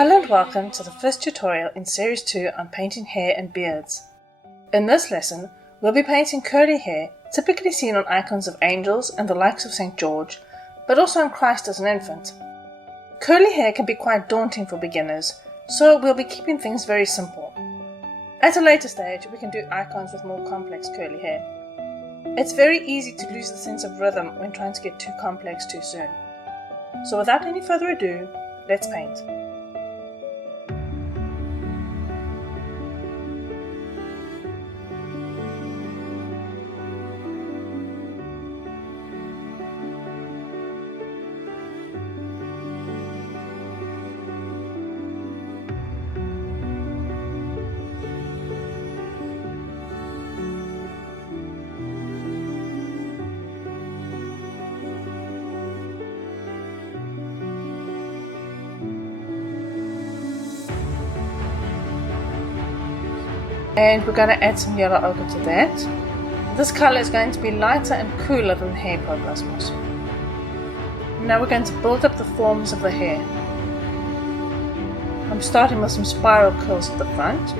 Hello and welcome to the first tutorial in Series 2 on painting hair and beards. In this lesson, we'll be painting curly hair, typically seen on icons of angels and the likes of St. George, but also on Christ as an infant. Curly hair can be quite daunting for beginners, so we'll be keeping things very simple. At a later stage, we can do icons with more complex curly hair. It's very easy to lose the sense of rhythm when trying to get too complex too soon. So without any further ado, let's paint. And we're going to add some yellow ochre to that. This colour is going to be lighter and cooler than the hair plasmos. Now we're going to build up the forms of the hair. I'm starting with some spiral curls at the front.